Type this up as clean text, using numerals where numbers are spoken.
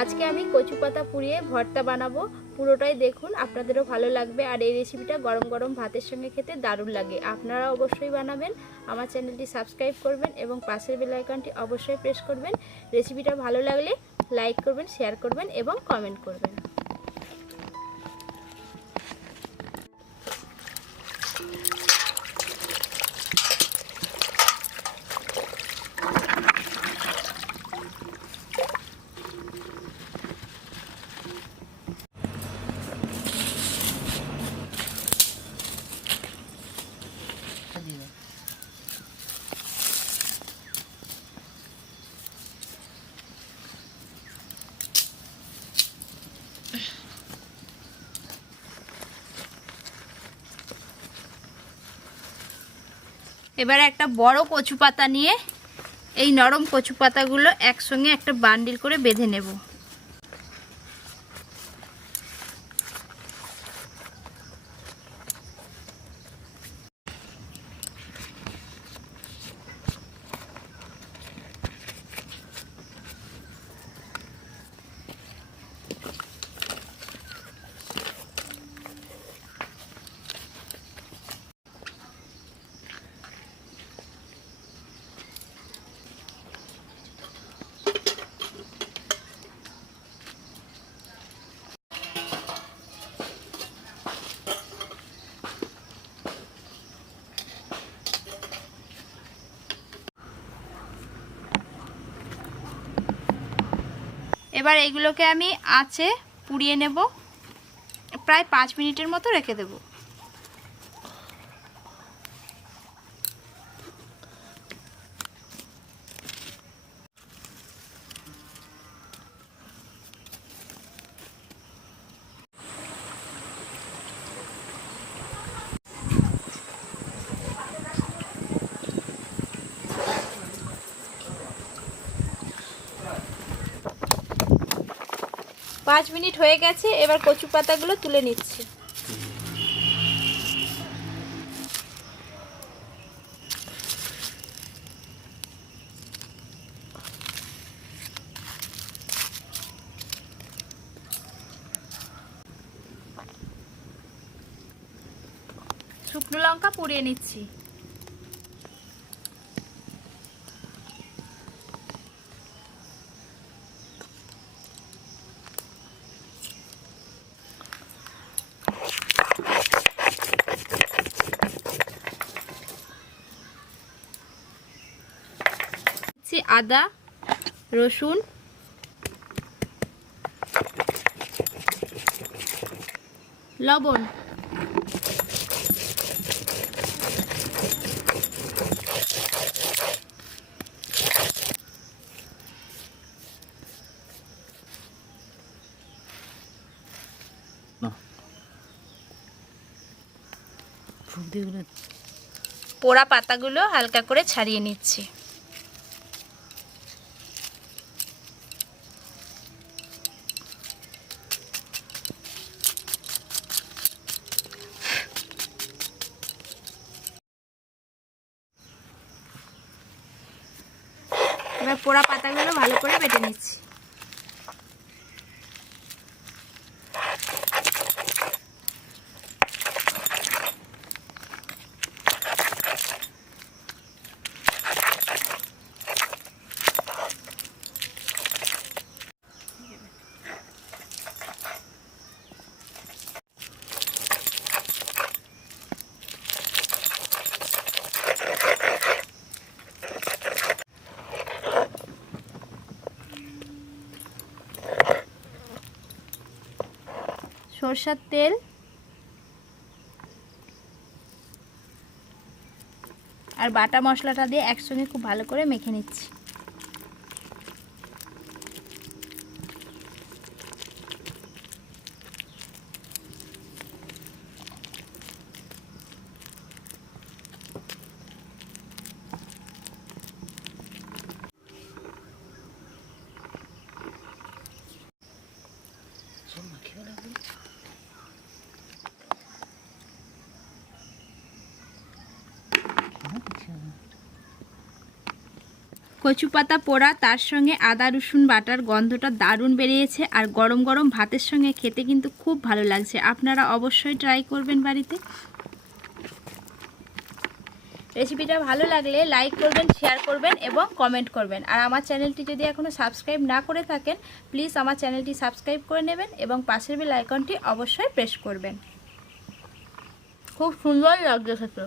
আজকে আমি কচু পাতা পুড়িয়ে ভর্তা বানাবো, পুরোটাই দেখুন, আপনাদেরও ভালো লাগবে। আর এই রেসিপিটা গরম গরম ভাতের সঙ্গে খেতে দারুণ লাগে। আপনারা অবশ্যই বানাবেন। আমার চ্যানেলটি সাবস্ক্রাইব করবেন এবং পাশের বেল আইকনটি অবশ্যই প্রেস করবেন। রেসিপিটা ভালো লাগলে লাইক করবেন, শেয়ার করবেন এবং কমেন্ট করবেন। এবারে একটা বড় কচু পাতা নিয়ে এই নরম কচু পাতাগুলো একসঙ্গে একটা বান্ডিল করে বেঁধে নেব। এবার এগুলোকে আমি আঁচে পুড়িয়ে নেব, প্রায় 5 মিনিটের মতো রেখে দেব। পাঁচ মিনিট হয়ে গেছে, এবার কচু পাতাগুলো তুলে নিচ্ছি। শুকনো লঙ্কা পুড়িয়ে নিচ্ছি। আদা, রসুন, লবণ, পোড়া পাতাগুলো হালকা করে ছাড়িয়ে নিচ্ছি। এবার পোড়া পাতাগুলো ভালো করে বেটে নিচ্ছি। সরষের তেল আর বাটা মশলাটা দিয়ে একসঙ্গে খুব ভালো করে মেখে নিচ্ছি। কচু পাতা পোড়া, তার সঙ্গে আদা রসুন বাটার গন্ধটা দারুণ বেরিয়েছে। আর গরম গরম ভাতের সঙ্গে খেতে কিন্তু খুব ভালো লাগছে। আপনারা অবশ্যই ট্রাই করবেন বাড়িতে। রেসিপিটা ভালো লাগলে লাইক করবেন, শেয়ার করবেন এবং কমেন্ট করবেন। আর আমার চ্যানেলটি যদি এখনও সাবস্ক্রাইব না করে থাকেন, প্লিজ আমার চ্যানেলটি সাবস্ক্রাইব করে নেবেন এবং পাশের বেল আইকনটি অবশ্যই প্রেস করবেন। খুব সুন্দর লাগছে খেতে।